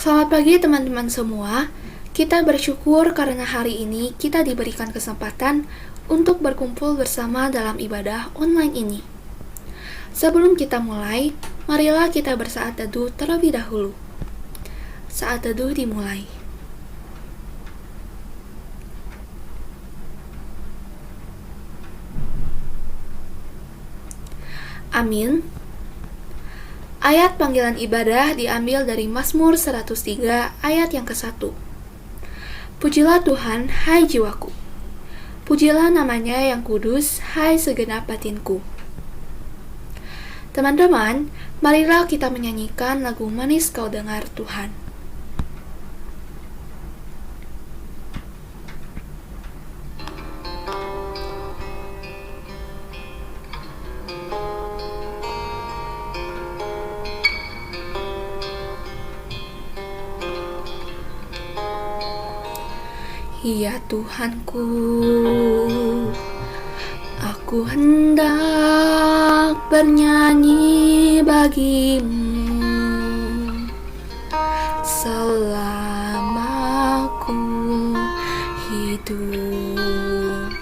Selamat pagi teman-teman semua. Kita bersyukur karena hari ini kita diberikan kesempatan untuk berkumpul bersama dalam ibadah online ini. Sebelum kita mulai, marilah kita bersaat teduh terlebih dahulu. Saat teduh dimulai. Amin. Ayat panggilan ibadah diambil dari Mazmur 103 ayat yang ke-1. Pujilah Tuhan, hai jiwaku. Pujilah namanya yang kudus, hai segenap batinku. Teman-teman, marilah kita menyanyikan lagu Manis Kau Dengar Tuhan. Ya Tuhanku, aku hendak bernyanyi bagimu selama ku hidup.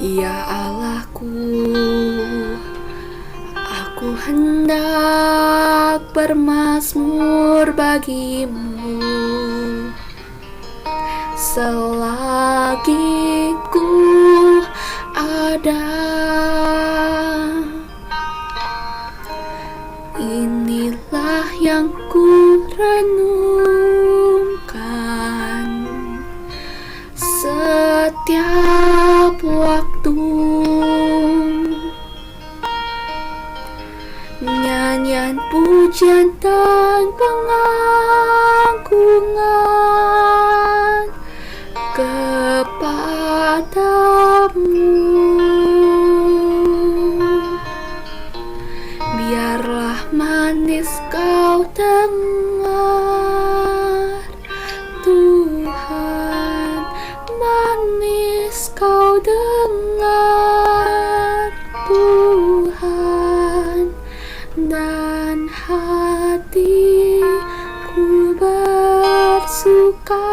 Ya Allahku, aku hendak bermazmur bagimu selagi ku ada. Inilah yang ku renungkan setiap waktu. Nyanyian pujian dan pengagungan kepadamu. Biarlah manis kau dengar Tuhan, manis kau dengar Tuhan, dan hatiku bersuka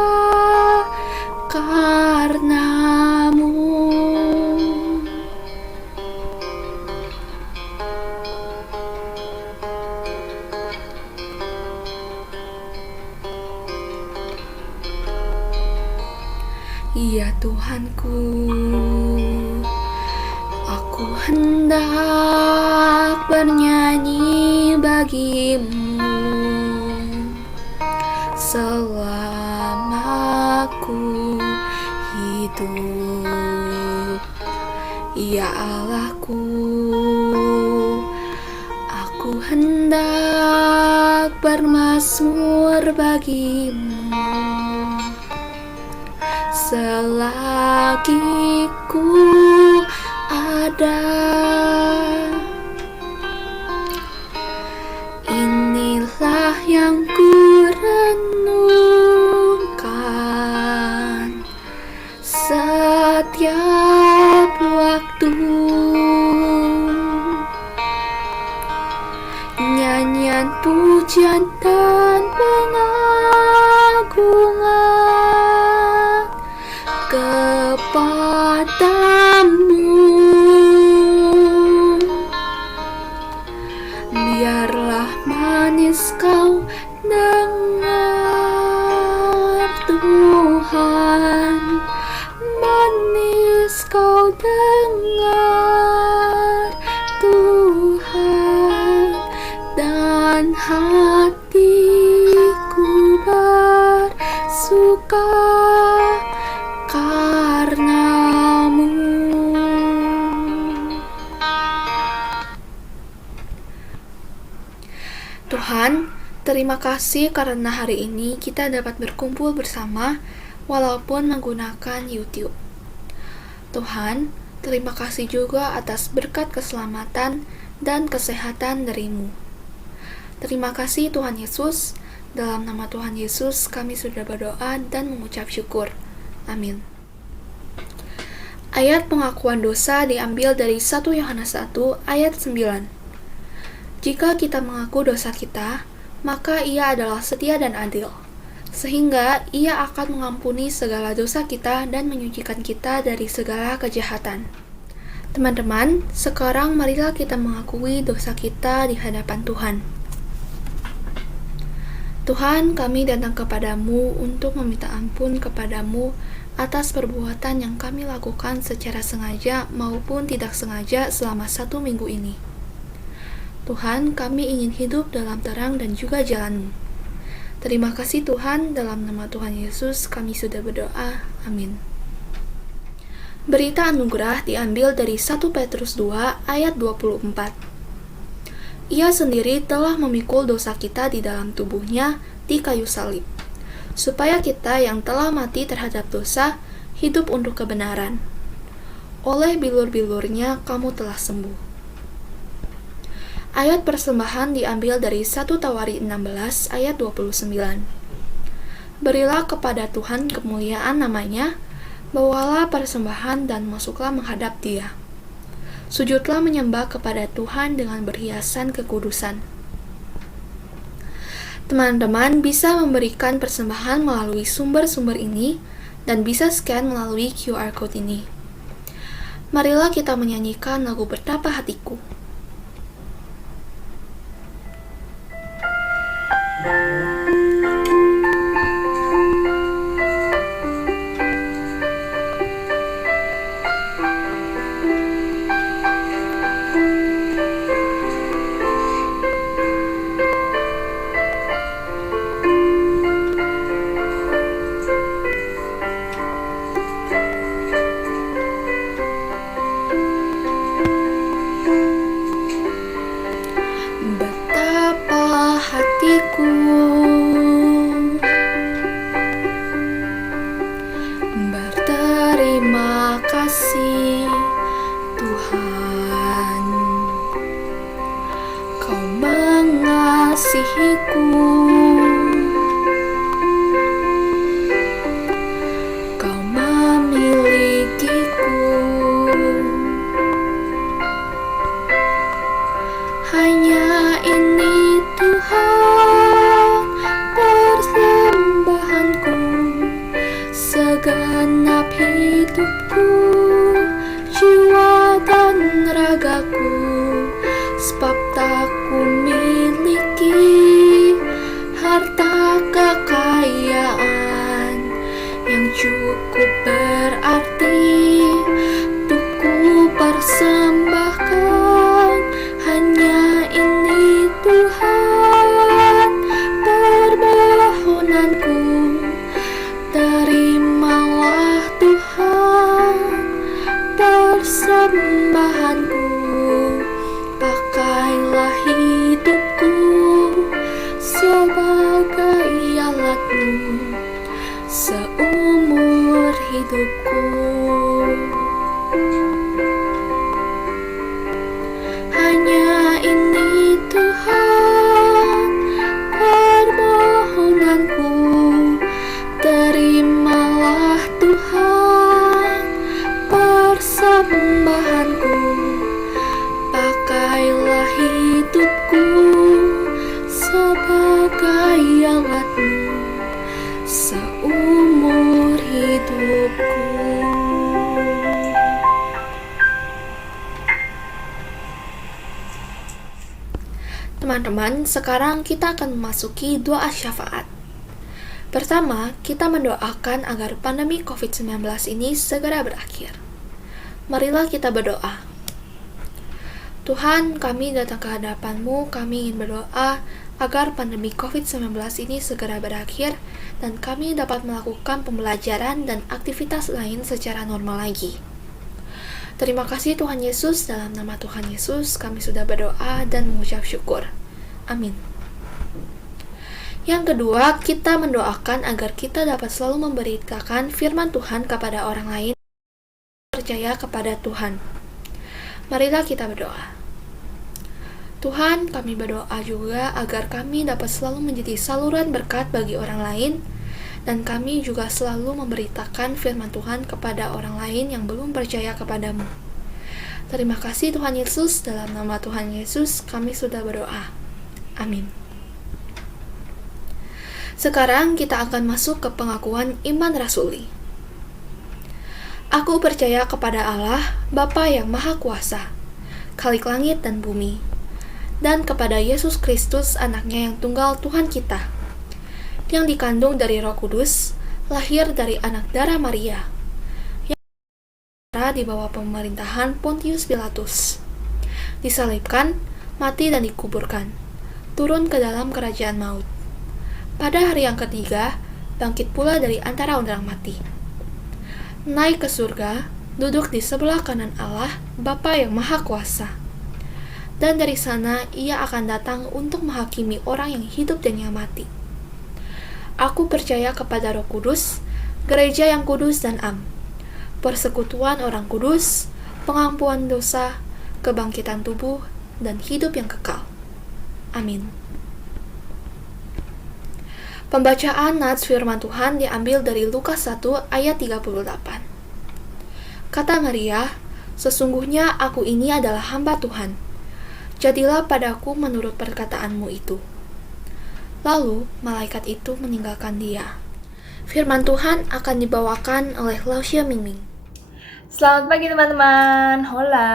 karenamu. Ya Tuhanku, aku hendak bernyanyi bagimu selama ku hidup. Ya Allahku, aku hendak bermazmur bagimu selagi ku ada. Inilah yang ku renungkan setiap waktu. Nyanyian pujian dan pengagungan kepadamu. Biarlah manis kau dengar Tuhan, manis kau dengar Tuhan, dan hatiku bersuka karenamu. Tuhan, terima kasih karena hari ini kita dapat berkumpul bersama walaupun menggunakan YouTube. Tuhan, terima kasih juga atas berkat keselamatan dan kesehatan dari-Mu. Terima kasih Tuhan Yesus. Dalam nama Tuhan Yesus kami sudah berdoa dan mengucap syukur. Amin. Ayat pengakuan dosa diambil dari 1 Yohanes 1 ayat 9. Jika kita mengaku dosa kita, maka Ia adalah setia dan adil, sehingga Ia akan mengampuni segala dosa kita dan menyucikan kita dari segala kejahatan. Teman-teman, sekarang marilah kita mengakui dosa kita di hadapan Tuhan. Tuhan, kami datang kepadamu untuk meminta ampun kepadamu atas perbuatan yang kami lakukan secara sengaja maupun tidak sengaja selama 1 minggu ini. Tuhan, kami ingin hidup dalam terang dan juga jalan-Mu. Terima kasih Tuhan, dalam nama Tuhan Yesus kami sudah berdoa. Amin. Berita anugerah diambil dari 1 Petrus 2 ayat 24. Ia sendiri telah memikul dosa kita di dalam tubuhnya di kayu salib, supaya kita yang telah mati terhadap dosa, hidup untuk kebenaran. Oleh bilur-bilurnya kamu telah sembuh. Ayat persembahan diambil dari 1 Tawari 16 ayat 29. Berilah kepada Tuhan kemuliaan namanya, bawalah persembahan dan masuklah menghadap Dia. Sujudlah menyembah kepada Tuhan dengan berhiasan kekudusan. Teman-teman bisa memberikan persembahan melalui sumber-sumber ini dan bisa scan melalui QR Code ini. Marilah kita menyanyikan lagu Betapa Hatiku. Berterima kasih Tuhan, Kau mengasihiku, Kau memilikiku. Hanya ini Tuhan persembahanku, segenap hidupku, jiwa dan ragaku, sebab tak ku miliki harta kekayaan yang cukup berarti untuk ku persembahkan. Hanya ini Tuhan permohonanku, terimalah Tuhan persembahanku, pakailah hidupku sebagai alat-Mu seumur hidupku. Hanya ini Tuhan permohonanku, terimalah Tuhan persembahanku, pakailah hidupku sebagai alat-Mu seumur hidupku. Teman-teman, sekarang kita akan memasuki doa syafaat. Pertama, kita mendoakan agar pandemi COVID-19 ini segera berakhir. Marilah kita berdoa. Tuhan, kami datang ke hadapan-Mu, kami ingin berdoa agar pandemi COVID-19 ini segera berakhir dan kami dapat melakukan pembelajaran dan aktivitas lain secara normal lagi. Terima kasih Tuhan Yesus, dalam nama Tuhan Yesus kami sudah berdoa dan mengucap syukur. Amin. Yang kedua, kita mendoakan agar kita dapat selalu memberitakan firman Tuhan kepada orang lain percaya kepada Tuhan. Marilah kita berdoa. Tuhan, kami berdoa juga agar kami dapat selalu menjadi saluran berkat bagi orang lain, dan kami juga selalu memberitakan firman Tuhan kepada orang lain yang belum percaya kepadamu. Terima kasih Tuhan Yesus, dalam nama Tuhan Yesus kami sudah berdoa. Amin. Sekarang kita akan masuk ke pengakuan iman rasuli. Aku percaya kepada Allah, Bapa yang Maha Kuasa, Khalik langit dan bumi, dan kepada Yesus Kristus, anaknya yang tunggal Tuhan kita, yang dikandung dari Roh Kudus, lahir dari anak darah Maria, yang di bawah pemerintahan Pontius Pilatus, disalibkan, mati dan dikuburkan, turun ke dalam kerajaan maut. Pada hari yang ketiga, bangkit pula dari antara orang mati, naik ke surga, duduk di sebelah kanan Allah, Bapa yang Maha Kuasa. Dan dari sana ia akan datang untuk menghakimi orang yang hidup dan yang mati. Aku percaya kepada Roh Kudus, gereja yang kudus dan am, persekutuan orang kudus, pengampuan dosa, kebangkitan tubuh, dan hidup yang kekal. Amin. Pembacaan nats firman Tuhan diambil dari Lukas 1 ayat 38. Kata Maria, "Sesungguhnya aku ini adalah hamba Tuhan. Jadilah padaku menurut perkataanmu itu." Lalu malaikat itu meninggalkan dia. Firman Tuhan akan dibawakan oleh Lausia Mingming. Selamat pagi teman-teman, hola.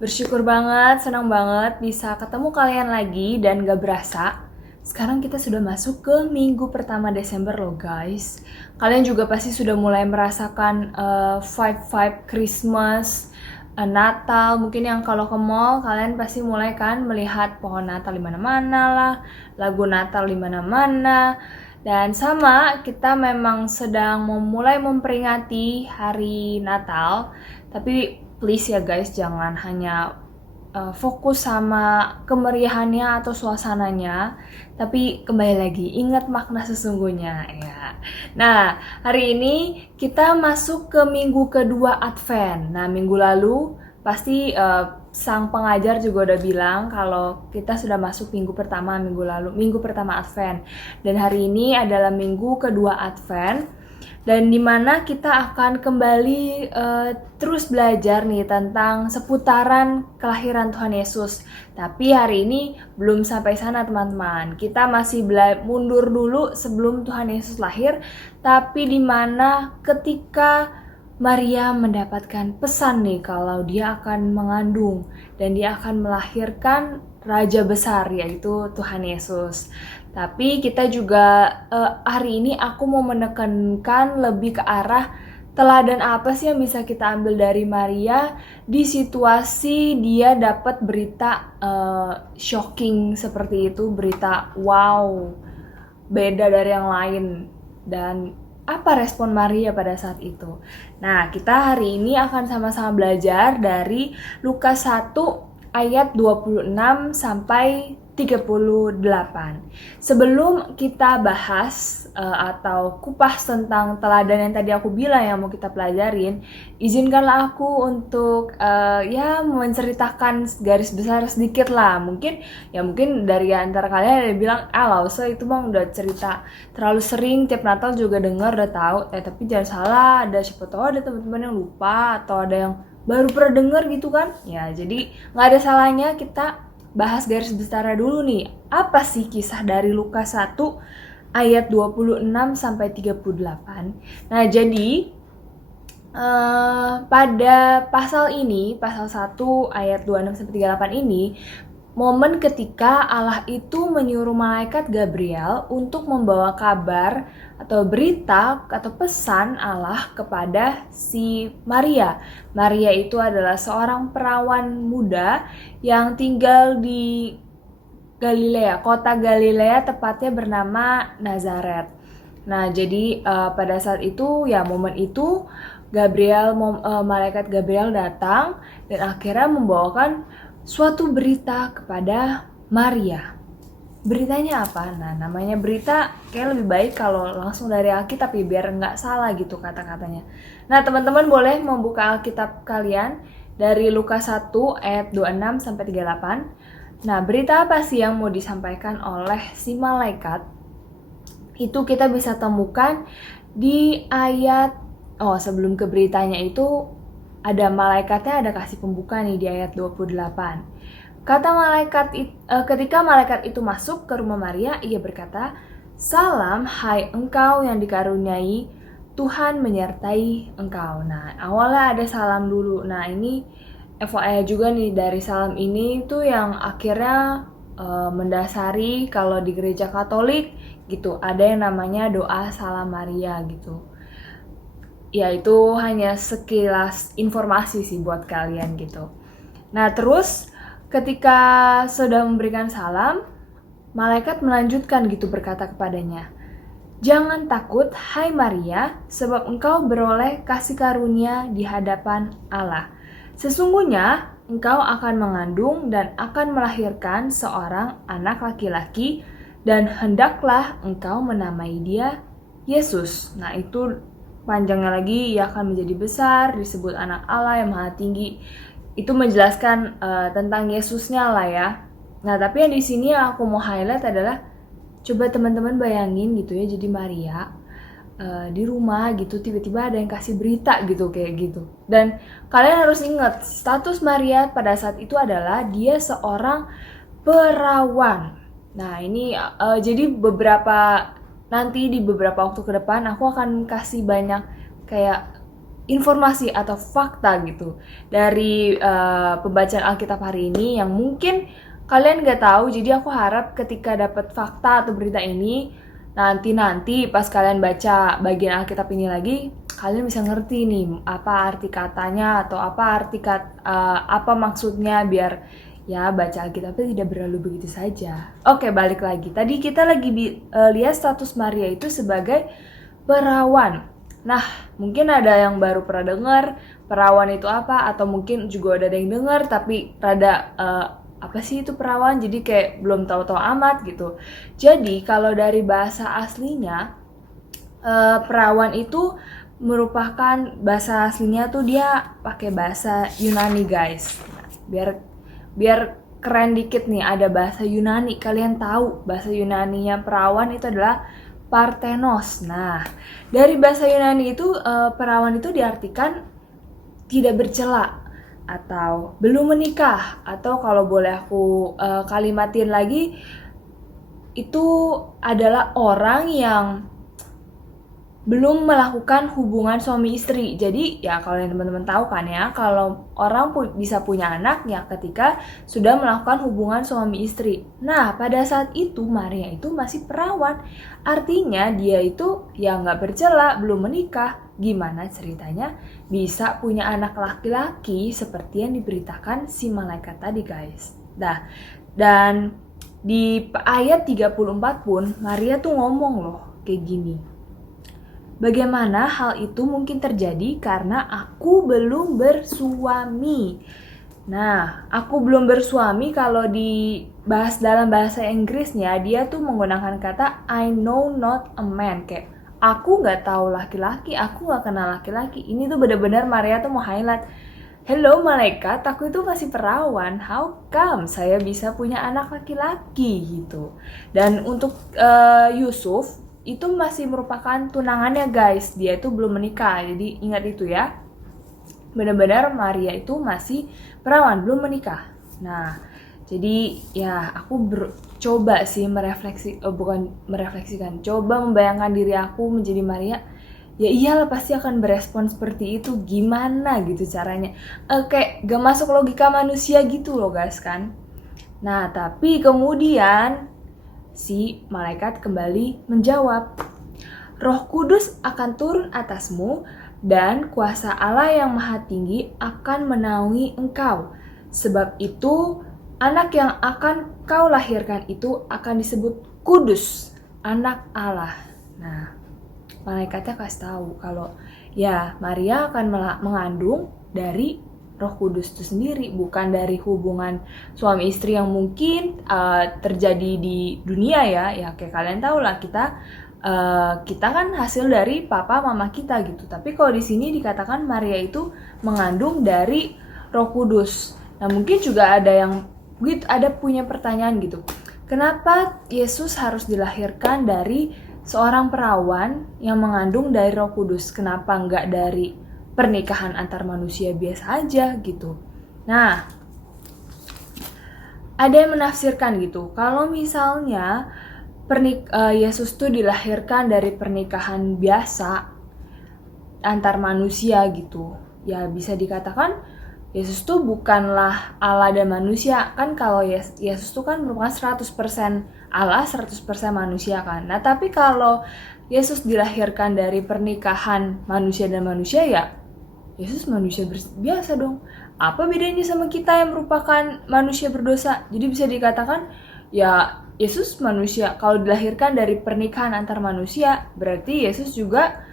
Bersyukur banget, senang banget bisa ketemu kalian lagi dan gak berasa sekarang kita sudah masuk ke minggu pertama Desember loh guys. Kalian juga pasti sudah mulai merasakan vibe Christmas, Natal. Mungkin yang kalau ke mall kalian pasti mulai kan melihat pohon Natal di mana-mana lah, lagu Natal di mana-mana. Dan sama, kita memang sedang mulai memperingati hari Natal. Tapi please ya guys, jangan hanya fokus sama kemeriahannya atau suasananya, tapi kembali lagi ingat makna sesungguhnya ya. Nah, hari ini kita masuk ke minggu kedua Advent. Nah, minggu lalu pasti sang pengajar juga udah bilang kalau kita sudah masuk minggu pertama Advent. Dan hari ini adalah minggu kedua Advent. Dan dimana kita akan kembali terus belajar nih tentang seputaran kelahiran Tuhan Yesus. Tapi hari ini belum sampai sana teman-teman. Kita masih mundur dulu sebelum Tuhan Yesus lahir. Tapi dimana ketika Maria mendapatkan pesan nih kalau dia akan mengandung dan dia akan melahirkan Raja besar yaitu Tuhan Yesus. Tapi kita juga hari ini aku mau menekankan lebih ke arah teladan apa sih yang bisa kita ambil dari Maria di situasi dia dapat berita shocking seperti itu, berita wow, beda dari yang lain. Dan apa respon Maria pada saat itu? Nah, kita hari ini akan sama-sama belajar dari Lukas 1 ayat 26 sampai 38. Sebelum kita bahas atau kupas tentang teladan yang tadi aku bilang yang mau kita pelajarin, izinkanlah aku untuk menceritakan garis besar sedikit lah. Mungkin dari antara kalian ada yang bilang, Lausa itu bang udah cerita terlalu sering, tiap Natal juga dengar udah tahu. Tapi jangan salah, ada siapa tahu ada teman-teman yang lupa atau ada yang baru pernah denger gitu kan. Ya, jadi gak ada salahnya kita bahas garis besarnya dulu nih. Apa sih kisah dari Lukas 1 ayat 26 sampai 38. Nah, jadi pada pasal 1 ayat 26 sampai 38 ini momen ketika Allah itu menyuruh malaikat Gabriel untuk membawa kabar atau berita atau pesan Allah kepada si Maria. Maria itu adalah seorang perawan muda yang tinggal di Galilea, kota Galilea tepatnya bernama Nazaret. Nah, jadi pada saat itu momen itu malaikat Gabriel datang dan akhirnya membawakan suatu berita kepada Maria. Beritanya apa? Nah, namanya berita kayak lebih baik kalau langsung dari Alkitab ya, biar nggak salah gitu kata-katanya. Nah, teman-teman boleh membuka Alkitab kalian dari Lukas 1 ayat 26 sampai 38. Nah, berita apa sih yang mau disampaikan oleh si malaikat? Itu kita bisa temukan di ayat, sebelum ke beritanya itu ada malaikatnya, ada kasih pembuka nih di ayat 28. Kata malaikat ketika malaikat itu masuk ke rumah Maria, ia berkata, Salam, hai engkau yang dikaruniai, Tuhan menyertai engkau. Nah, awalnya ada salam dulu. Nah, ini FYI juga nih, dari salam ini tuh yang akhirnya mendasari kalau di gereja Katolik gitu, ada yang namanya doa Salam Maria gitu. Ya, itu hanya sekilas informasi sih buat kalian gitu. Nah, terus ketika sudah memberikan salam, malaikat melanjutkan gitu berkata kepadanya, "Jangan takut, hai Maria, sebab engkau beroleh kasih karunia di hadapan Allah. Sesungguhnya engkau akan mengandung dan akan melahirkan seorang anak laki-laki, dan hendaklah engkau menamai dia Yesus." Nah, itu panjangnya lagi, ia akan menjadi besar, disebut anak Allah yang maha tinggi. Itu menjelaskan tentang Yesusnya lah ya. Nah, tapi yang di sini yang aku mau highlight adalah, coba teman-teman bayangin gitu ya, jadi Maria di rumah gitu, tiba-tiba ada yang kasih berita gitu kayak gitu. Dan kalian harus ingat, status Maria pada saat itu adalah dia seorang perawan. Nah, ini jadi nanti di beberapa waktu ke depan aku akan kasih banyak kayak informasi atau fakta gitu dari pembacaan Alkitab hari ini yang mungkin kalian nggak tahu. Jadi aku harap ketika dapat fakta atau berita ini, nanti pas kalian baca bagian Alkitab ini lagi, kalian bisa ngerti nih apa arti katanya atau apa maksudnya, biar ya baca Alkitabnya tidak berlalu begitu saja. Oke, balik lagi. Tadi kita lagi lihat status Maria itu sebagai perawan. Nah, mungkin ada yang baru pernah dengar perawan itu apa, atau mungkin juga ada yang dengar tapi rada apa sih itu perawan, jadi kayak belum tahu-tahu amat gitu. Jadi kalau dari bahasa aslinya, perawan itu merupakan bahasa aslinya tuh dia pakai bahasa Yunani guys. Biar keren dikit nih, ada bahasa Yunani. Kalian tahu bahasa Yunaninya perawan itu adalah Parthenos. Nah, dari bahasa Yunani itu perawan itu diartikan tidak bercela atau belum menikah, atau kalau boleh aku kalimatin lagi, itu adalah orang yang belum melakukan hubungan suami istri. Jadi ya kalau teman-teman tahu kan ya, kalau orang bisa punya anak ya ketika sudah melakukan hubungan suami istri. Nah, pada saat itu Maria itu masih perawan. Artinya dia itu ya nggak bercela, belum menikah. Gimana ceritanya bisa punya anak laki-laki seperti yang diberitakan si malaikat tadi guys. Nah, dan di ayat 34 pun Maria tuh ngomong loh kayak gini. Bagaimana hal itu mungkin terjadi karena aku belum bersuami. Nah, aku belum bersuami kalau dibahas dalam bahasa Inggrisnya, dia tuh menggunakan kata I know not a man. Kayak aku gak tahu laki-laki, aku gak kenal laki-laki. Ini tuh benar-benar Maria tuh mau highlight, hello malaikat, aku itu masih perawan, how come saya bisa punya anak laki-laki gitu. Dan untuk Yusuf, itu masih merupakan tunangannya guys, dia itu belum menikah, jadi ingat itu ya. Benar-benar Maria itu masih perawan, belum menikah. Nah, jadi ya aku coba sih coba membayangkan diri aku menjadi Maria. Ya iyalah pasti akan berespon seperti itu, gimana gitu caranya. Kayak gak masuk logika manusia gitu loh guys kan. Nah, tapi kemudian si malaikat kembali menjawab, Roh Kudus akan turun atasmu dan kuasa Allah yang maha tinggi akan menaungi engkau. Sebab itu anak yang akan kau lahirkan itu akan disebut kudus, anak Allah. Nah, malaikatnya kasih tahu kalau ya Maria akan mengandung dari Roh Kudus itu sendiri, bukan dari hubungan suami istri yang mungkin terjadi di dunia ya. Ya kayak kalian tahu lah, kita kan hasil dari papa mama kita gitu. Tapi kalau di sini dikatakan Maria itu mengandung dari Roh Kudus. Nah, mungkin juga ada punya pertanyaan gitu. Kenapa Yesus harus dilahirkan dari seorang perawan yang mengandung dari Roh Kudus? Kenapa enggak dari pernikahan antar manusia biasa aja gitu? Nah, ada yang menafsirkan gitu, kalau misalnya Yesus tuh dilahirkan dari pernikahan biasa antar manusia gitu. Ya bisa dikatakan Yesus tuh bukanlah Allah dan manusia. Kan kalau Yesus tuh kan merupakan 100% Allah, 100% manusia kan. Nah tapi kalau Yesus dilahirkan dari pernikahan manusia dan manusia, ya Yesus manusia biasa dong. Apa bedanya sama kita yang merupakan manusia berdosa? Jadi bisa dikatakan ya Yesus manusia. Kalau dilahirkan dari pernikahan antar manusia, berarti Yesus juga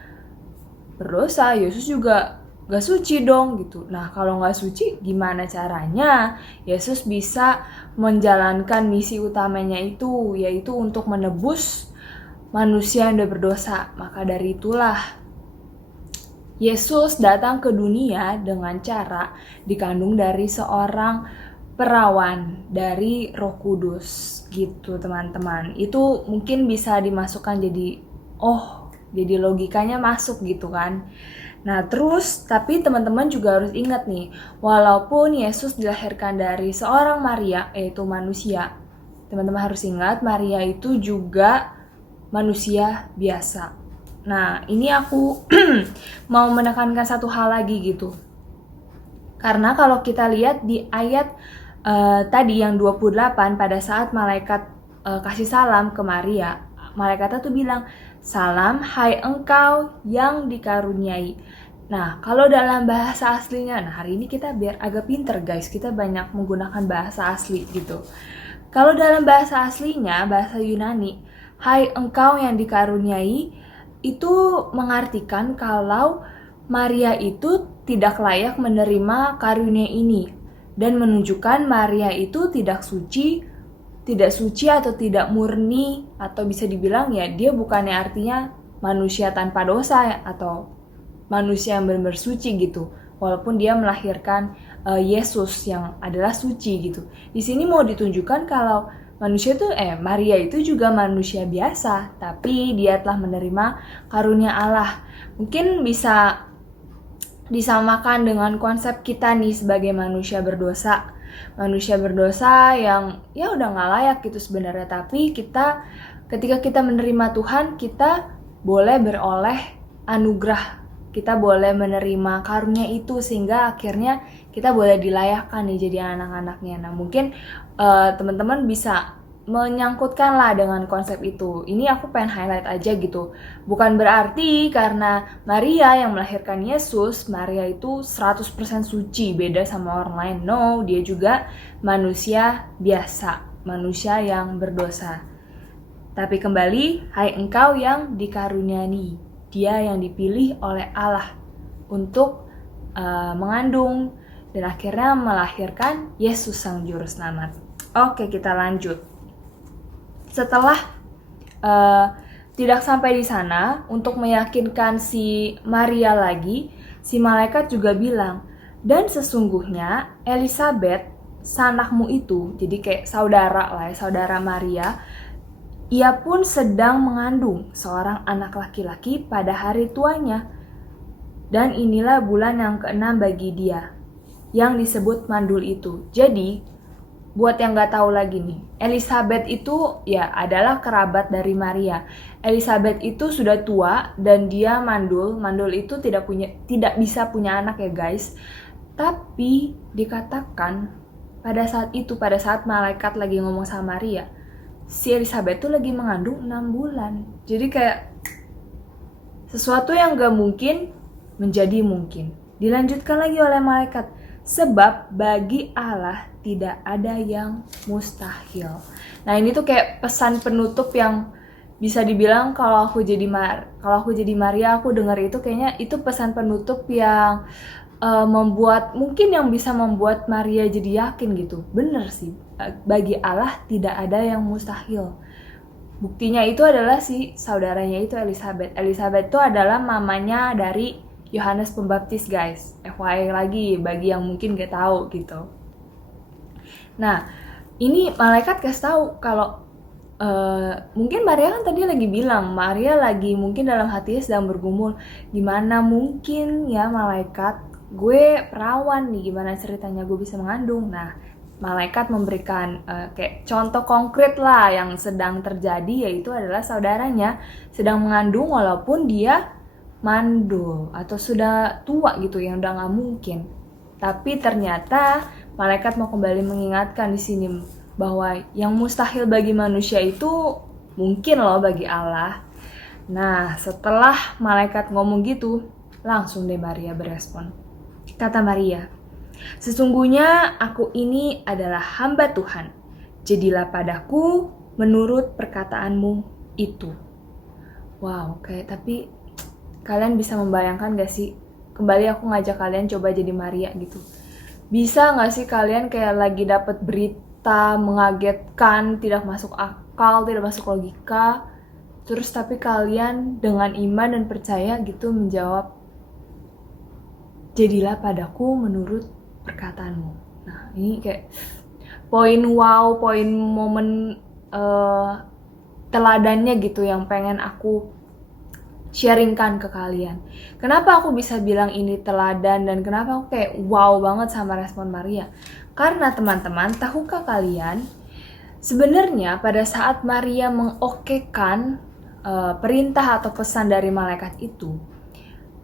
berdosa. Yesus juga gak suci dong gitu. Nah kalau gak suci, gimana caranya Yesus bisa menjalankan misi utamanya itu, yaitu untuk menebus manusia yang udah berdosa. Maka dari itulah Yesus datang ke dunia dengan cara dikandung dari seorang perawan dari Roh Kudus gitu teman-teman. Itu mungkin bisa dimasukkan jadi logikanya masuk gitu kan. Nah terus tapi teman-teman juga harus ingat nih, walaupun Yesus dilahirkan dari seorang Maria yaitu manusia, teman-teman harus ingat Maria itu juga manusia biasa. Nah ini aku mau menekankan satu hal lagi gitu. Karena kalau kita lihat di ayat tadi yang 28, pada saat malaikat kasih salam ke Maria, malaikatnya tuh bilang, "Salam hai engkau yang dikaruniai." Nah, kalau dalam bahasa aslinya, nah hari ini kita biar agak pinter guys, kita banyak menggunakan bahasa asli gitu. Kalau dalam bahasa aslinya, bahasa Yunani, hai engkau yang dikaruniai, itu mengartikan kalau Maria itu tidak layak menerima karunia ini dan menunjukkan Maria itu tidak suci atau tidak murni, atau bisa dibilang ya dia bukannya artinya manusia tanpa dosa atau manusia yang benar-benar suci gitu. Walaupun dia melahirkan Yesus yang adalah suci gitu. Di sini mau ditunjukkan kalau Maria itu juga manusia biasa, tapi dia telah menerima karunia Allah. Mungkin bisa disamakan dengan konsep kita nih sebagai manusia berdosa. Manusia berdosa yang ya udah gak layak gitu sebenarnya, tapi ketika kita menerima Tuhan, kita boleh beroleh anugerah, kita boleh menerima karunia itu sehingga akhirnya kita boleh dilayakkan nih jadi anak-anaknya. Nah mungkin teman-teman bisa menyangkutkan lah dengan konsep itu. Ini aku pengen highlight aja gitu. Bukan berarti karena Maria yang melahirkan Yesus, Maria itu 100% suci, beda sama orang lain. No, dia juga manusia biasa, manusia yang berdosa. Tapi kembali, hai engkau yang dikaruniai, dia yang dipilih oleh Allah untuk mengandung dan akhirnya melahirkan Yesus sang juru selamat. Oke, kita lanjut. Setelah tidak sampai di sana, untuk meyakinkan si Maria lagi, si malaikat juga bilang, dan sesungguhnya Elisabeth, sanakmu itu, jadi kayak saudara lah ya, saudara Maria, ia pun sedang mengandung seorang anak laki-laki pada hari tuanya. Dan inilah bulan yang ke-6 bagi dia, yang disebut mandul itu. Jadi, buat yang gak tahu lagi nih, Elisabeth itu ya adalah kerabat dari Maria. Elisabeth itu sudah tua dan dia mandul. Mandul itu tidak bisa punya anak ya guys. Tapi dikatakan pada saat malaikat lagi ngomong sama Maria, si Elisabeth tuh lagi mengandung 6 bulan. Jadi kayak sesuatu yang gak mungkin menjadi mungkin. Dilanjutkan lagi oleh malaikat, sebab bagi Allah tidak ada yang mustahil. Nah ini tuh kayak pesan penutup yang bisa dibilang kalau aku jadi Maria, aku dengar itu kayaknya itu pesan penutup yang bisa membuat Maria jadi yakin gitu. Bener sih, bagi Allah tidak ada yang mustahil. Buktinya itu adalah si saudaranya itu Elisabeth. Elisabeth itu adalah mamanya dari Yohanes Pembaptis guys. FYI lagi bagi yang mungkin gak tahu gitu. Nah, ini malaikat kasih tahu kalau mungkin Maria kan tadi lagi bilang, Maria lagi mungkin dalam hatinya sedang bergumul, gimana mungkin ya malaikat, gue perawan nih, gimana ceritanya gue bisa mengandung. Nah, malaikat memberikan kayak contoh konkret lah yang sedang terjadi, yaitu adalah saudaranya sedang mengandung walaupun dia mandul atau sudah tua gitu, yang udah nggak mungkin. Tapi ternyata malaikat mau kembali mengingatkan di sini bahwa yang mustahil bagi manusia itu mungkin loh bagi Allah. Nah, setelah malaikat ngomong gitu, langsung deh Maria berespon. Kata Maria, "Sesungguhnya aku ini adalah hamba Tuhan. Jadilah padaku menurut perkataanmu itu." Wow, tapi kalian bisa membayangkan gak sih? Kembali aku ngajak kalian coba jadi Maria gitu. Bisa gak sih kalian kayak lagi dapet berita mengagetkan, tidak masuk akal, tidak masuk logika, terus tapi kalian dengan iman dan percaya gitu menjawab, "Jadilah padaku menurut perkataanmu." Nah, ini kayak poin momen teladannya gitu yang pengen aku sharingkan ke kalian. Kenapa aku bisa bilang ini teladan dan kenapa aku kayak wow banget sama respon Maria? Karena teman-teman, tahukah kalian sebenarnya pada saat Maria mengokekan perintah atau pesan dari malaikat itu,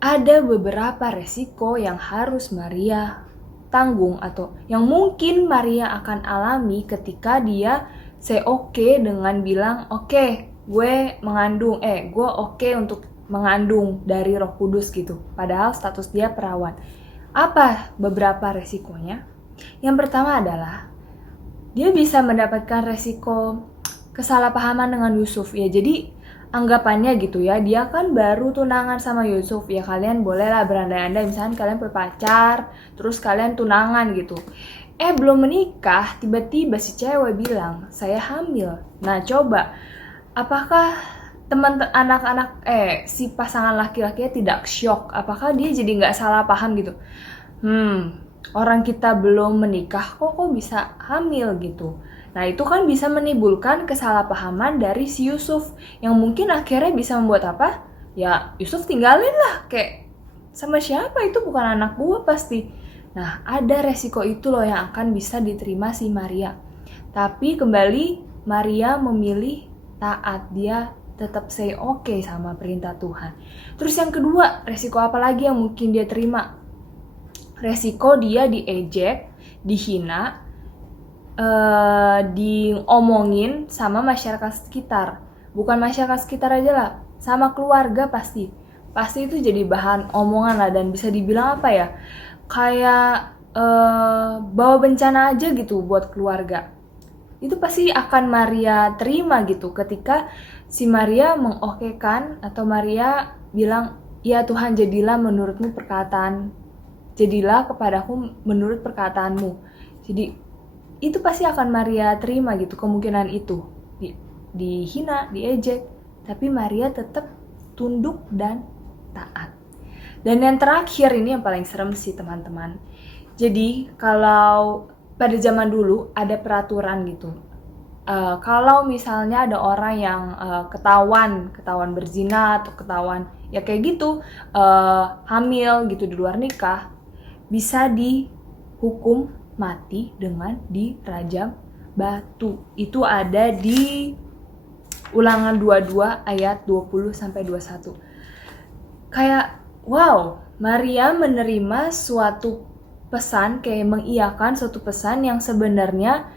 ada beberapa resiko yang harus Maria tanggung atau yang mungkin Maria akan alami ketika dia say oke dengan bilang, "Oke, gue mengandung, gue oke untuk mengandung dari Roh Kudus" gitu. Padahal status dia perawan. Apa beberapa resikonya? Yang pertama adalah dia bisa mendapatkan resiko kesalahpahaman dengan Yusuf. Ya, jadi anggapannya gitu ya, dia kan baru tunangan sama Yusuf. Ya kalian bolehlah berandai-andai, misalnya kalian berpacar, terus kalian tunangan gitu. Belum menikah, tiba-tiba si cewek bilang, "Saya hamil." Nah coba, apakah anak-anak si pasangan laki-lakinya tidak shock? Apakah dia jadi nggak salah paham gitu? Orang kita belum menikah kok bisa hamil gitu. Nah itu kan bisa menimbulkan kesalahpahaman dari si Yusuf yang mungkin akhirnya bisa membuat apa? Ya Yusuf tinggalin lah, kayak sama siapa, itu bukan anak gua pasti. Nah ada resiko itu loh yang akan bisa diterima si Maria. Tapi kembali Maria memilih taat, dia tetap say oke sama perintah Tuhan. Terus yang kedua, resiko apa lagi yang mungkin dia terima? Resiko dia diejek, dihina, diomongin sama masyarakat sekitar. Bukan masyarakat sekitar aja lah, sama keluarga pasti itu jadi bahan omongan lah, dan bisa dibilang apa ya, kayak bawa bencana aja gitu buat keluarga. Itu pasti akan Maria terima gitu ketika si Maria mengokekan atau Maria bilang, "Ya Tuhan, jadilah menurutmu jadilah kepadaku menurut perkataanmu." Jadi itu pasti akan Maria terima gitu, kemungkinan itu dihina, diejek, tapi Maria tetap tunduk dan taat. Dan yang terakhir ini yang paling serem sih teman-teman. Jadi kalau pada zaman dulu ada peraturan gitu, kalau misalnya ada orang yang ketahuan berzina atau ketahuan ya kayak gitu, hamil gitu di luar nikah, bisa dihukum mati dengan dirajam batu. Itu ada di Ulangan 22 ayat 20-21. Kayak wow, Maria menerima suatu pesan, kayak mengiyakan suatu pesan yang sebenarnya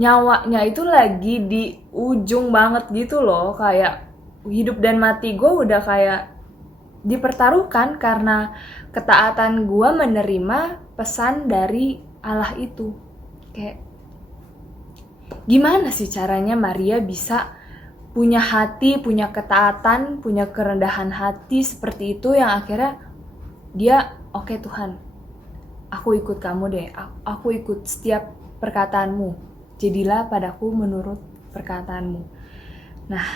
nyawanya itu lagi di ujung banget gitu loh. Kayak hidup dan mati gue udah kayak dipertaruhkan karena ketaatan gue menerima pesan dari Allah itu. Kayak gimana sih caranya Maria bisa punya hati, punya ketaatan, punya kerendahan hati seperti itu yang akhirnya dia, "Oke Tuhan, aku ikut kamu deh, aku ikut setiap perkataanmu, jadilah padaku menurut perkataanmu." Nah,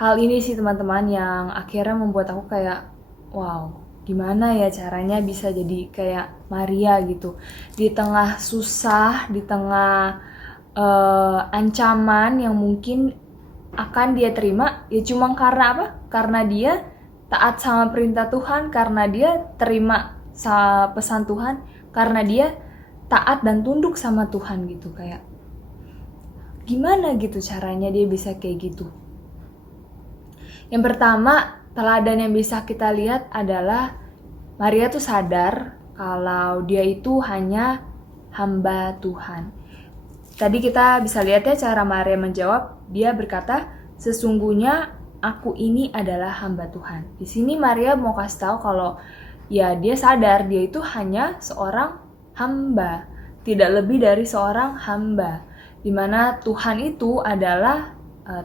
hal ini sih teman-teman yang akhirnya membuat aku kayak wow, gimana ya caranya bisa jadi kayak Maria gitu, di tengah susah, di tengah ancaman yang mungkin akan dia terima, ya cuma karena apa? Karena dia taat sama perintah Tuhan, karena dia terima pesan Tuhan, karena dia taat dan tunduk sama Tuhan gitu. Kayak gimana gitu caranya dia bisa kayak gitu. Yang pertama, teladan yang bisa kita lihat adalah Maria tuh sadar kalau dia itu hanya hamba Tuhan. Tadi kita bisa lihat ya cara Maria menjawab. Dia berkata, sesungguhnya aku ini adalah hamba Tuhan. Di sini Maria mau kasih tahu kalau ya dia sadar dia itu hanya seorang hamba, tidak lebih dari seorang hamba. Dimana Tuhan itu adalah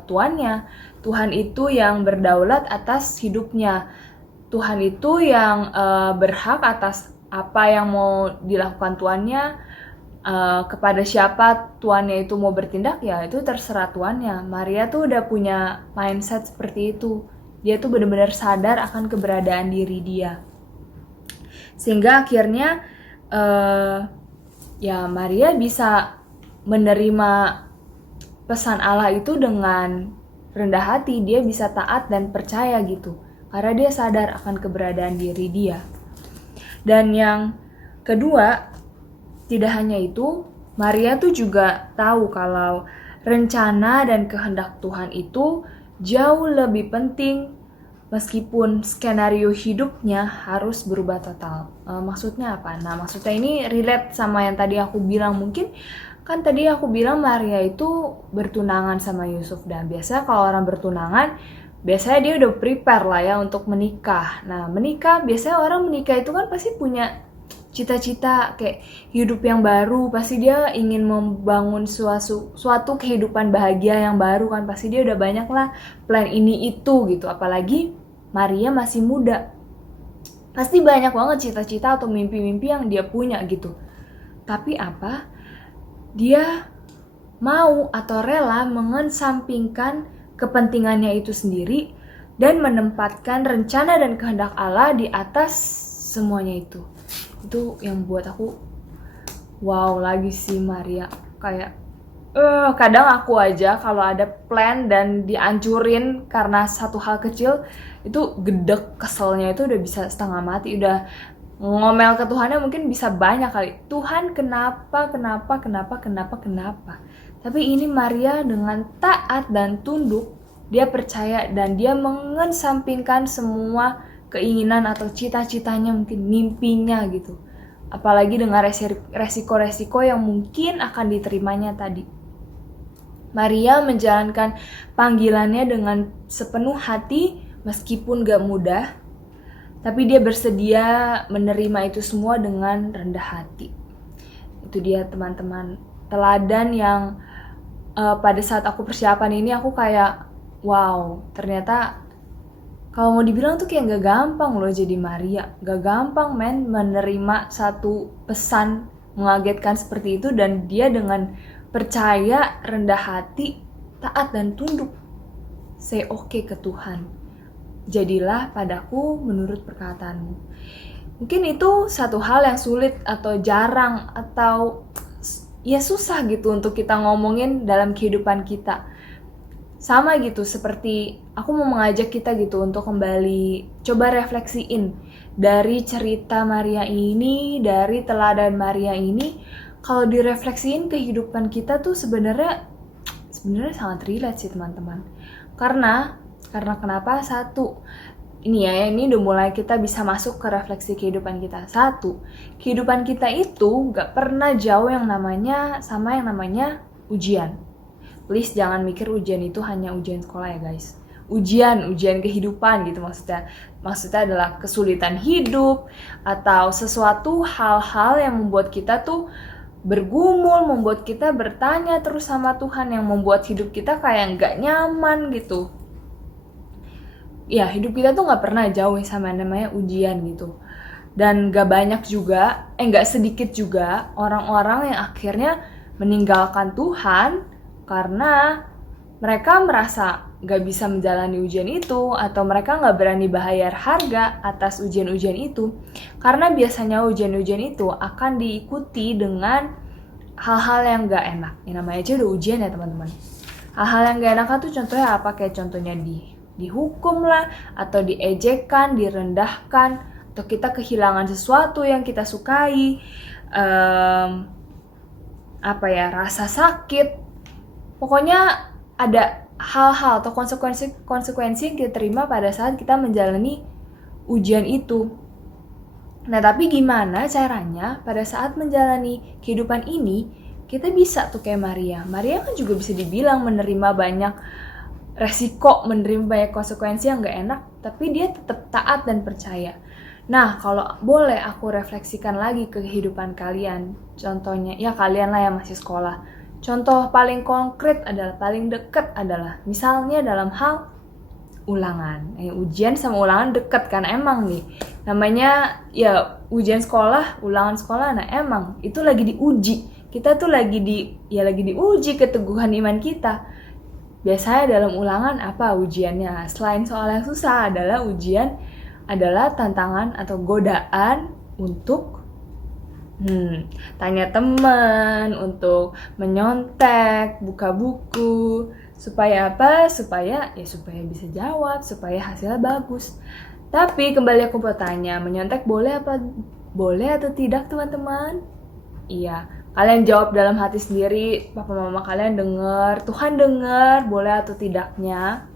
tuannya. Tuhan itu yang berdaulat atas hidupnya. Tuhan itu yang berhak atas apa yang mau dilakukan tuannya. Kepada siapa tuannya itu mau bertindak, ya itu terserah tuannya. Maria tuh udah punya mindset seperti itu. Dia tuh benar-benar sadar akan keberadaan diri dia. Sehingga akhirnya ya Maria bisa menerima pesan Allah itu dengan rendah hati. Dia bisa taat dan percaya gitu. Karena dia sadar akan keberadaan diri dia. Dan yang kedua, tidak hanya itu, Maria tuh juga tahu kalau rencana dan kehendak Tuhan itu jauh lebih penting meskipun skenario hidupnya harus berubah total. Maksudnya apa? Nah, maksudnya ini relate sama yang tadi aku bilang. Mungkin kan tadi aku bilang Maria itu bertunangan sama Yusuf. Dan biasa kalau orang bertunangan, biasanya dia udah prepare lah ya untuk menikah. Nah, biasanya orang menikah itu kan pasti punya cita-cita kayak hidup yang baru. Pasti dia ingin membangun suatu kehidupan bahagia yang baru kan. Pasti dia udah banyak lah plan ini itu gitu. Apalagi Maria masih muda. Pasti banyak banget cita-cita atau mimpi-mimpi yang dia punya gitu. Tapi apa? Dia mau atau rela mengesampingkan kepentingannya itu sendiri dan menempatkan rencana dan kehendak Allah di atas semuanya itu. Itu yang buat aku wow lagi sih Maria. Kayak kadang aku aja kalau ada plan dan dihancurin karena satu hal kecil, itu gedek keselnya itu udah bisa setengah mati. Udah ngomel ke Tuhannya mungkin bisa banyak kali. Tuhan kenapa. Tapi ini Maria dengan taat dan tunduk, dia percaya dan dia mengesampingkan semua keinginan atau cita-citanya, mungkin mimpinya gitu. Apalagi dengan resiko-resiko yang mungkin akan diterimanya tadi. Maria menjalankan panggilannya dengan sepenuh hati meskipun gak mudah, tapi dia bersedia menerima itu semua dengan rendah hati. Itu dia teman-teman, teladan yang pada saat aku persiapan ini aku kayak wow, ternyata kalau mau dibilang tuh kayak gak gampang loh jadi Maria. Gak gampang menerima satu pesan mengagetkan seperti itu. Dan dia dengan percaya, rendah hati, taat dan tunduk. Say oke ke Tuhan. Jadilah padaku menurut perkataanmu. Mungkin itu satu hal yang sulit atau jarang atau ya susah gitu untuk kita ngomongin dalam kehidupan kita. Sama gitu, seperti aku mau mengajak kita gitu untuk kembali coba refleksiin dari cerita Maria ini, dari teladan Maria ini. Kalau direfleksiin kehidupan kita tuh sebenarnya sangat relate sih teman-teman. Karena kenapa? Satu, ini udah mulai kita bisa masuk ke refleksi kehidupan kita. Satu, kehidupan kita itu gak pernah jauh yang namanya ujian. Please jangan mikir ujian itu hanya ujian sekolah ya guys. Ujian kehidupan gitu maksudnya. Maksudnya adalah kesulitan hidup atau sesuatu hal-hal yang membuat kita tuh bergumul, membuat kita bertanya terus sama Tuhan, yang membuat hidup kita kayak gak nyaman gitu. Ya hidup kita tuh gak pernah jauh sama namanya ujian gitu. Dan gak sedikit juga orang-orang yang akhirnya meninggalkan Tuhan karena mereka merasa gak bisa menjalani ujian itu, atau mereka gak berani bayar harga atas ujian-ujian itu. Karena biasanya ujian-ujian itu akan diikuti dengan hal-hal yang gak enak. Yang namanya aja udah ujian ya teman-teman. Hal-hal yang gak enak itu contohnya apa? Kayak contohnya dihukum lah, atau diejekkan, direndahkan, atau kita kehilangan sesuatu yang kita sukai, rasa sakit. Pokoknya ada hal-hal atau konsekuensi yang kita terima pada saat kita menjalani ujian itu. Nah, tapi gimana caranya pada saat menjalani kehidupan ini kita bisa tuh kayak Maria. Maria kan juga bisa dibilang menerima banyak resiko, menerima banyak konsekuensi yang gak enak, tapi dia tetap taat dan percaya. Nah, kalau boleh aku refleksikan lagi ke kehidupan kalian, contohnya, ya kalian lah yang masih sekolah. Contoh paling konkret adalah, paling dekat adalah, misalnya dalam hal ulangan. Ujian sama ulangan deket kan emang nih. Namanya ya ujian sekolah, ulangan sekolah, nah emang itu lagi diuji. Kita tuh lagi diuji keteguhan iman kita. Biasanya dalam ulangan apa ujiannya? Selain soal yang susah adalah tantangan atau godaan untuk tanya teman, untuk menyontek, buka buku, supaya apa? Supaya bisa jawab, supaya hasilnya bagus. Tapi kembali aku bertanya, menyontek boleh atau tidak teman-teman? Iya, kalian jawab dalam hati sendiri, papa mama kalian dengar, Tuhan dengar, boleh atau tidaknya.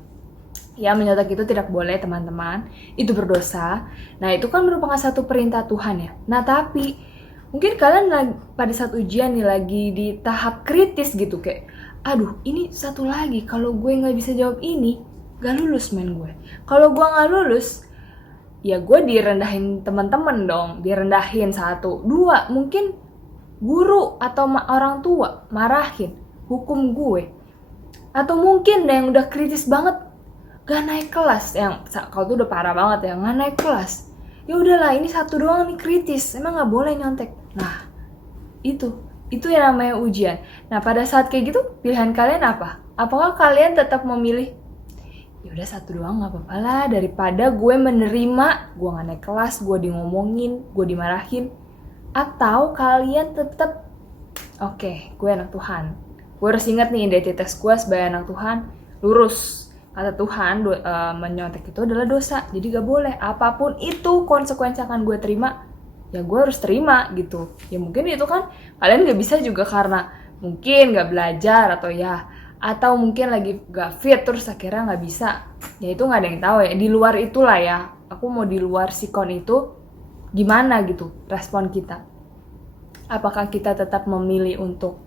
Ya, menyontek itu tidak boleh teman-teman, itu berdosa. Nah, itu kan merupakan satu perintah Tuhan ya. Nah, tapi mungkin kalian pada saat ujian nih lagi di tahap kritis gitu, kayak aduh ini satu lagi, kalau gue gak bisa jawab ini gak lulus men gue. Kalau gue gak lulus, ya gue direndahin teman-teman dong, direndahin 1, 2, mungkin guru atau orang tua marahin, hukum gue. Atau mungkin yang udah kritis banget, gak naik kelas, yang kalau tuh udah parah banget ya, gak naik kelas. Ya udahlah, ini 1 doang nih kritis, emang gak boleh nyontek. Nah, itu yang namanya ujian. Nah, pada saat kayak gitu, pilihan kalian apa? Apakah kalian tetap memilih, ya udah 1 doang gak apa-apa lah, daripada gue menerima, gue gak naik kelas, gue ngomongin, gue dimarahin. Atau kalian tetap, oke, gue anak Tuhan, gue harus ingat nih identitas gue sebagai anak Tuhan, lurus. Kata Tuhan, menyontek itu adalah dosa, jadi gak boleh. Apapun itu konsekuensi akan gue terima, ya gue harus terima gitu. Ya mungkin itu kan kalian gak bisa juga karena mungkin gak belajar atau mungkin lagi gak fit terus akhirnya gak bisa. Ya itu gak ada yang tahu ya, di luar itulah ya. Aku mau di luar sikon itu gimana gitu respon kita. Apakah kita tetap memilih untuk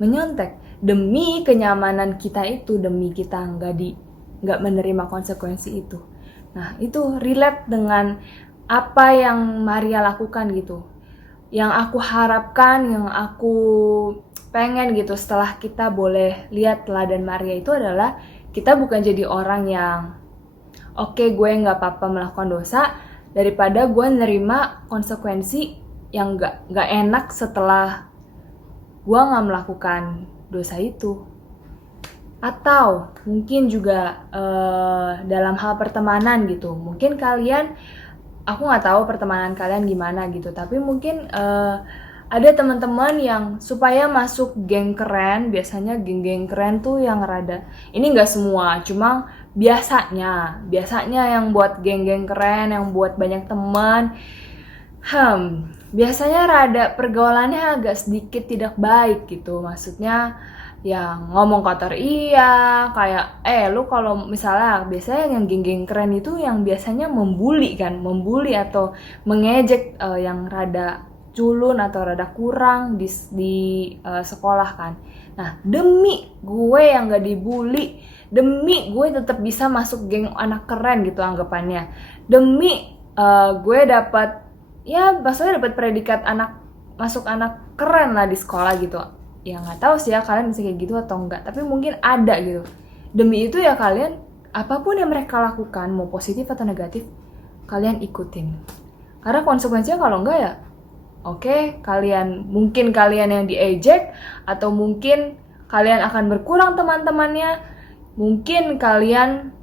menyontek demi kenyamanan kita itu, demi kita nggak menerima konsekuensi itu. Nah, itu relate dengan apa yang Maria lakukan gitu. Yang aku harapkan, yang aku pengen gitu setelah kita boleh lihat teladan Maria itu adalah kita bukan jadi orang yang oke, gue nggak apa-apa melakukan dosa daripada gue nerima konsekuensi yang nggak enak setelah gue nggak melakukan dosa itu. Atau mungkin juga dalam hal pertemanan gitu, mungkin kalian, aku nggak tahu pertemanan kalian gimana gitu, tapi mungkin ada teman-teman yang supaya masuk geng keren, biasanya geng-geng keren tuh yang rada, ini nggak semua, cuma biasanya yang buat geng-geng keren, yang buat banyak teman, biasanya rada pergaulannya agak sedikit tidak baik gitu. Maksudnya yang ngomong kotor iya, kayak lu kalau misalnya biasanya yang geng-geng keren itu yang biasanya membuli atau mengejek yang rada culun atau rada kurang di sekolah kan. Nah, demi gue yang gak dibully, demi gue tetap bisa masuk geng anak keren gitu anggapannya, demi gue dapat, ya maksudnya dapat predikat masuk anak keren lah di sekolah gitu. Ya nggak tahu sih ya kalian bisa kayak gitu atau enggak, tapi mungkin ada gitu. Demi itu ya kalian apapun yang mereka lakukan, mau positif atau negatif, kalian ikutin. Karena konsekuensinya kalau enggak ya oke, mungkin kalian yang diejek, atau mungkin kalian akan berkurang teman-temannya, mungkin kalian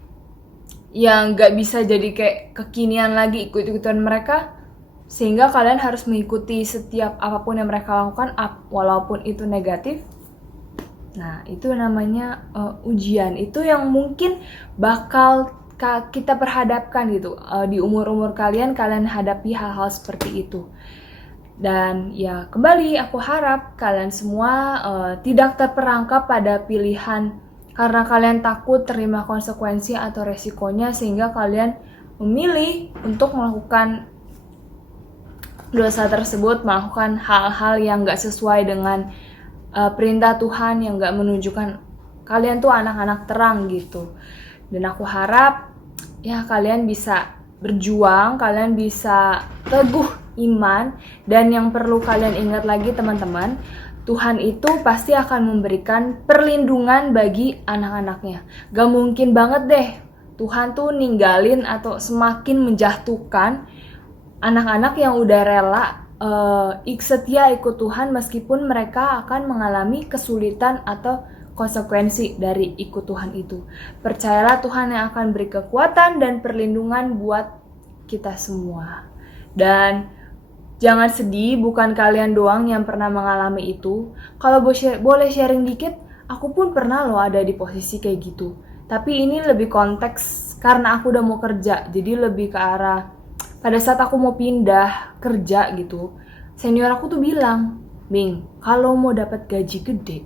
yang nggak bisa jadi kayak kekinian lagi ikut-ikutan mereka, sehingga kalian harus mengikuti setiap apapun yang mereka lakukan walaupun itu negatif. Nah, itu namanya ujian. Itu yang mungkin bakal kita perhadapkan gitu. Di umur-umur kalian hadapi hal-hal seperti itu. Dan ya kembali aku harap kalian semua tidak terperangkap pada pilihan karena kalian takut terima konsekuensi atau resikonya sehingga kalian memilih untuk melakukan dosa tersebut, melakukan hal-hal yang gak sesuai dengan perintah Tuhan, yang gak menunjukkan kalian tuh anak-anak terang gitu. Dan aku harap ya kalian bisa berjuang, kalian bisa teguh iman, dan yang perlu kalian ingat lagi teman-teman, Tuhan itu pasti akan memberikan perlindungan bagi anak-anaknya. Gak mungkin banget deh Tuhan tuh ninggalin atau semakin menjatuhkan anak-anak yang udah rela setia ikut Tuhan meskipun mereka akan mengalami kesulitan atau konsekuensi dari ikut Tuhan itu. Percayalah Tuhan yang akan beri kekuatan dan perlindungan buat kita semua. Dan jangan sedih, bukan kalian doang yang pernah mengalami itu. Kalau boleh sharing dikit, aku pun pernah loh ada di posisi kayak gitu. Tapi ini lebih konteks karena aku udah mau kerja, jadi lebih ke arah pada saat aku mau pindah kerja gitu, senior aku tuh bilang, Ming, kalau mau dapat gaji gede,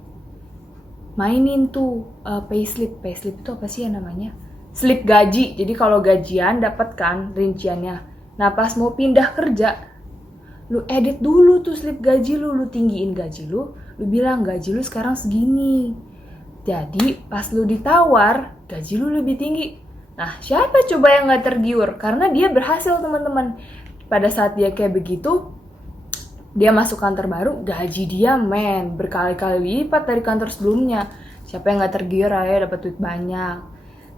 mainin tuh payslip itu apa sih ya namanya? Slip gaji. Jadi kalau gajian dapat kan rinciannya. Nah pas mau pindah kerja, lu edit dulu tuh slip gaji lu tinggiin gaji lu bilang gaji lu sekarang segini. Jadi pas lu ditawar, gaji lu lebih tinggi. Nah, siapa coba yang gak tergiur? Karena dia berhasil teman-teman. Pada saat dia kayak begitu, dia masuk kantor baru, gaji dia berkali-kali lipat dari kantor sebelumnya. Siapa yang gak tergiur ya dapat duit banyak.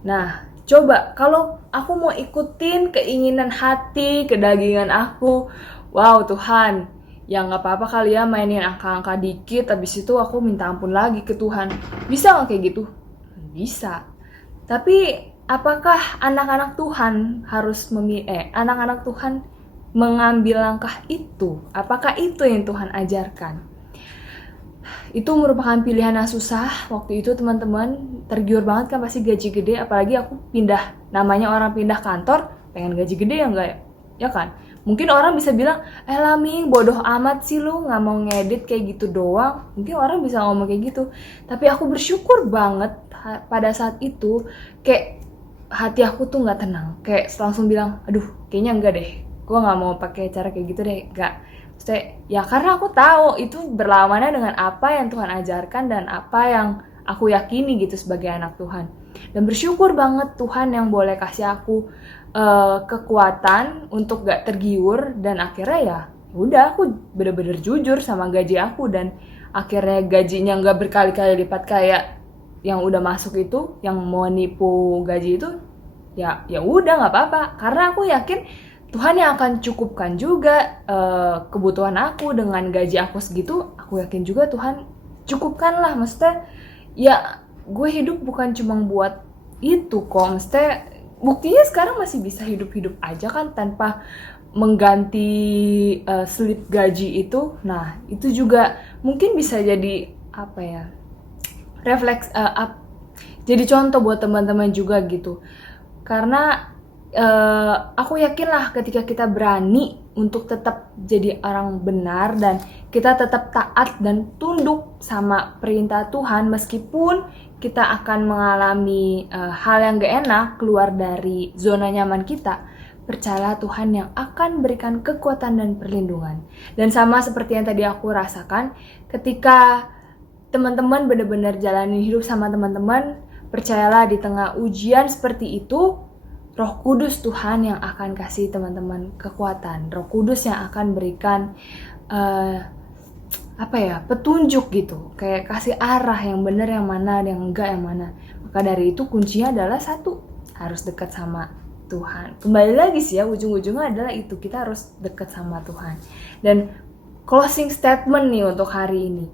Nah, coba kalau aku mau ikutin keinginan hati, kedagingan aku, wow Tuhan, ya gak apa-apa kali ya mainin angka-angka dikit, habis itu aku minta ampun lagi ke Tuhan. Bisa gak kayak gitu? Bisa. Tapi apakah anak-anak Tuhan harus anak-anak Tuhan mengambil langkah itu? Apakah itu yang Tuhan ajarkan? Itu merupakan pilihan yang susah. Waktu itu teman-teman tergiur banget kan pasti gaji gede, apalagi aku pindah, namanya orang pindah kantor, pengen gaji gede ya enggak ya kan? Mungkin orang bisa bilang, Laming bodoh amat sih lu gak mau ngedit kayak gitu doang. Mungkin orang bisa ngomong kayak gitu. Tapi aku bersyukur banget pada saat itu, kayak hati aku tuh gak tenang, kayak langsung bilang, aduh kayaknya enggak deh, gue gak mau pakai cara kayak gitu deh, enggak. Maksudnya, ya karena aku tahu itu berlawanan dengan apa yang Tuhan ajarkan dan apa yang aku yakini gitu sebagai anak Tuhan. Dan bersyukur banget Tuhan yang boleh kasih aku kekuatan untuk gak tergiur, dan akhirnya ya udah aku bener-bener jujur sama gaji aku, dan akhirnya gajinya gak berkali-kali lipat kayak yang udah masuk itu, yang mau nipu gaji itu, ya udah nggak apa-apa, karena aku yakin Tuhan yang akan cukupkan juga kebutuhan aku dengan gaji aku segitu. Aku yakin juga Tuhan cukupkan lah, maksudnya ya gue hidup bukan cuma buat itu kok, maksudnya buktinya sekarang masih bisa hidup aja kan tanpa mengganti slip gaji itu. Nah itu juga mungkin bisa jadi apa ya, refleks jadi contoh buat teman-teman juga gitu. Karena aku yakin lah ketika kita berani untuk tetap jadi orang benar dan kita tetap taat dan tunduk sama perintah Tuhan, meskipun kita akan mengalami hal yang gak enak keluar dari zona nyaman kita, percayalah Tuhan yang akan berikan kekuatan dan perlindungan. Dan sama seperti yang tadi aku rasakan ketika teman-teman benar-benar jalanin hidup sama teman-teman, percayalah di tengah ujian seperti itu, Roh Kudus Tuhan yang akan kasih teman-teman kekuatan. Roh Kudus yang akan berikan petunjuk gitu, kayak kasih arah yang benar yang mana, yang enggak yang mana. Maka dari itu kuncinya adalah satu, harus dekat sama Tuhan. Kembali lagi sih ya, ujung-ujungnya adalah itu, kita harus dekat sama Tuhan. Dan closing statement nih untuk hari ini,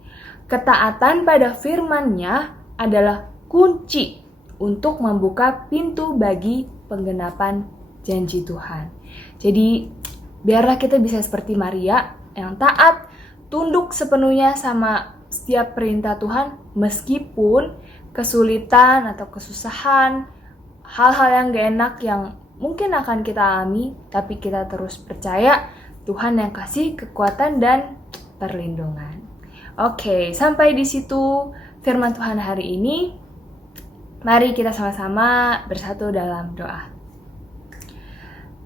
ketaatan pada firman-Nya adalah kunci untuk membuka pintu bagi penggenapan janji Tuhan. Jadi biarlah kita bisa seperti Maria yang taat, tunduk sepenuhnya sama setiap perintah Tuhan, meskipun kesulitan atau kesusahan, hal-hal yang gak enak yang mungkin akan kita alami, tapi kita terus percaya Tuhan yang kasih kekuatan dan perlindungan. Oke, sampai di situ firman Tuhan hari ini. Mari kita sama-sama bersatu dalam doa.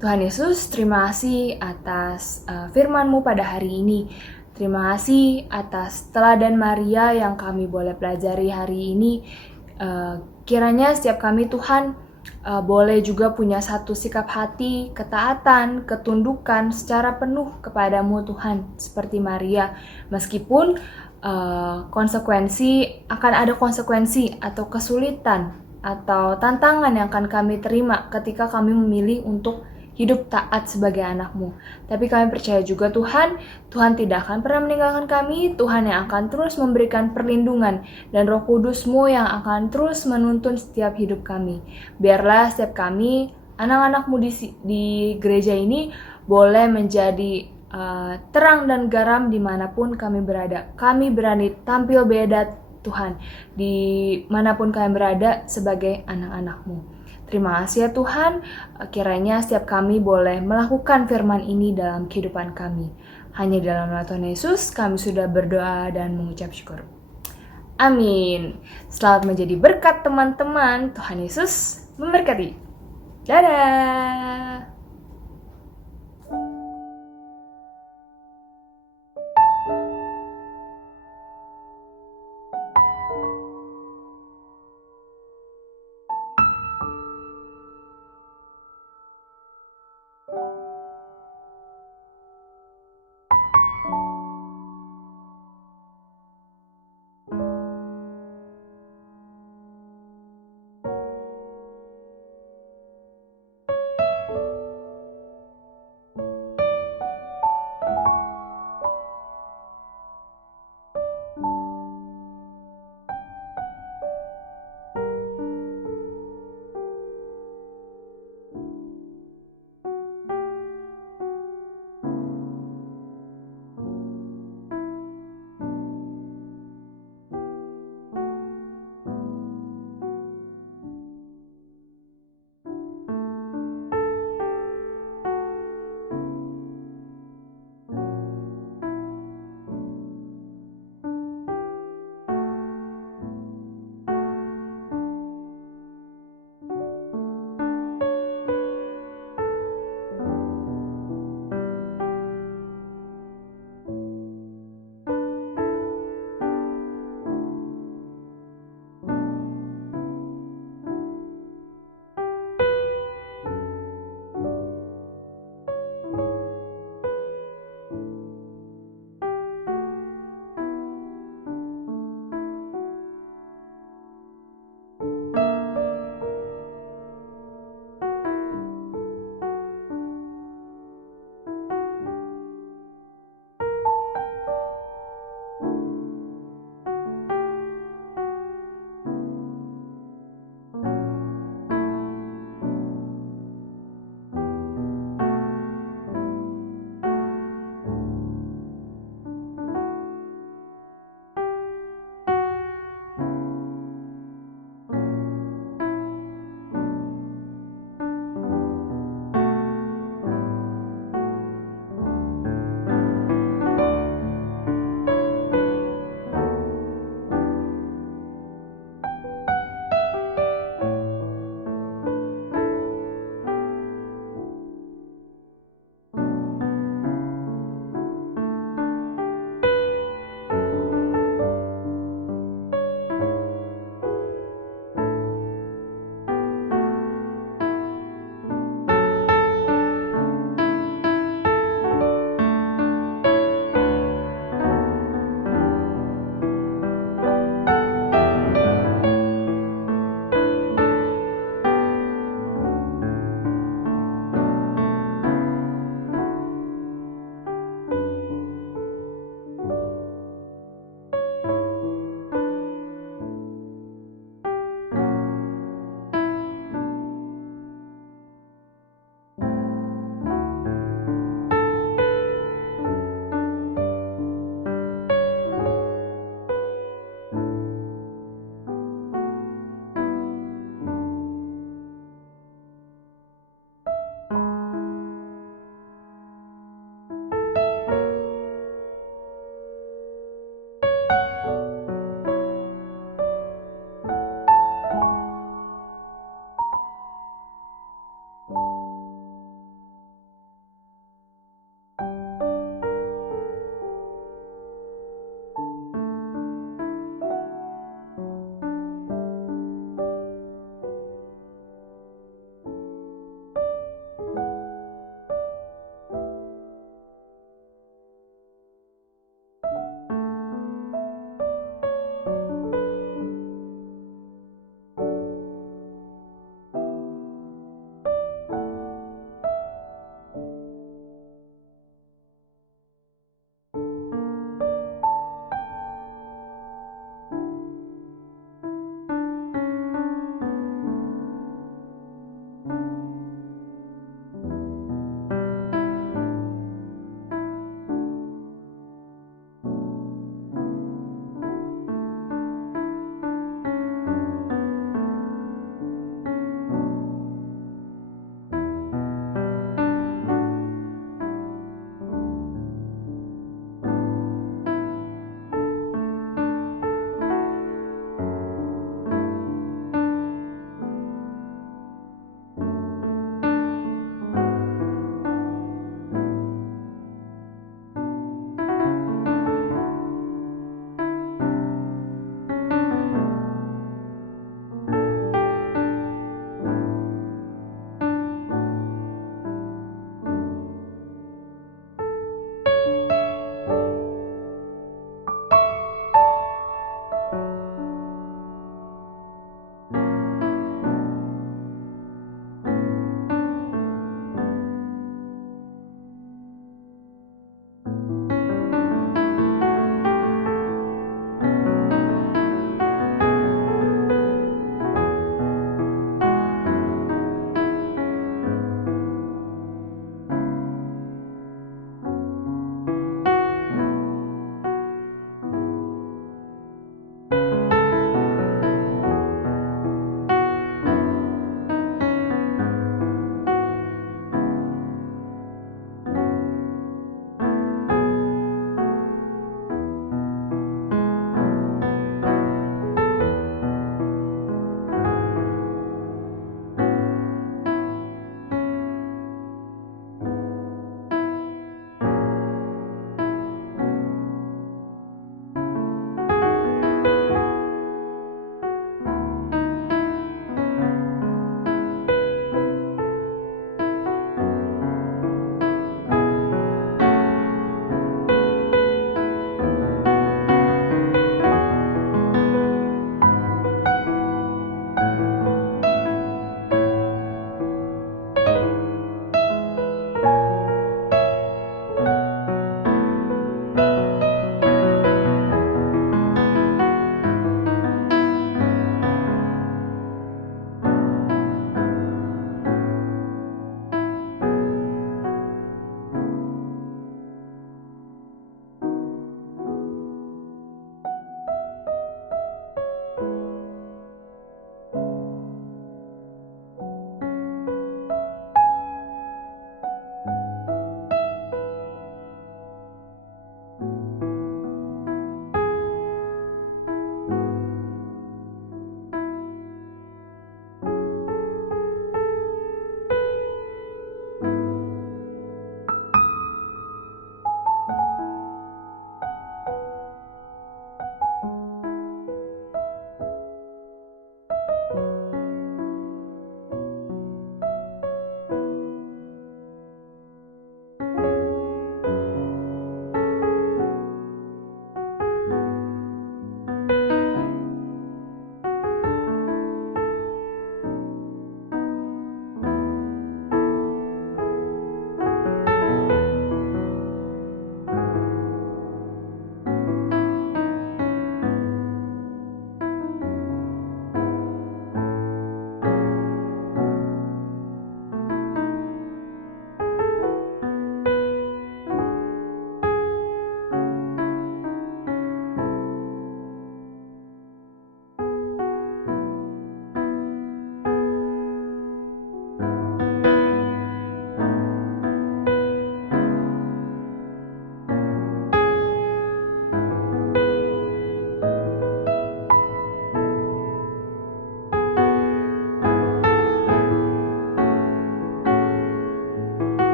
Tuhan Yesus, terima kasih atas firman-Mu pada hari ini. Terima kasih atas teladan Maria yang kami boleh pelajari hari ini. Kiranya setiap kami Tuhan boleh juga punya satu sikap hati, ketaatan, ketundukan secara penuh kepadamu Tuhan, seperti Maria. Meskipun akan ada konsekuensi atau kesulitan atau tantangan yang akan kami terima ketika kami memilih untuk hidup taat sebagai anak-Mu. Tapi kami percaya juga Tuhan tidak akan pernah meninggalkan kami, Tuhan yang akan terus memberikan perlindungan, dan Roh Kudus-Mu yang akan terus menuntun setiap hidup kami. Biarlah setiap kami, anak-anak-Mu di gereja ini, boleh menjadi terang dan garam dimanapun kami berada. Kami berani tampil beda Tuhan, dimanapun kami berada sebagai anak-anak-Mu. Terima kasih ya Tuhan, kiranya setiap kami boleh melakukan firman ini dalam kehidupan kami. Hanya dalam nama Tuhan Yesus kami sudah berdoa dan mengucap syukur. Amin. Selamat menjadi berkat teman-teman. Tuhan Yesus memberkati. Dadah.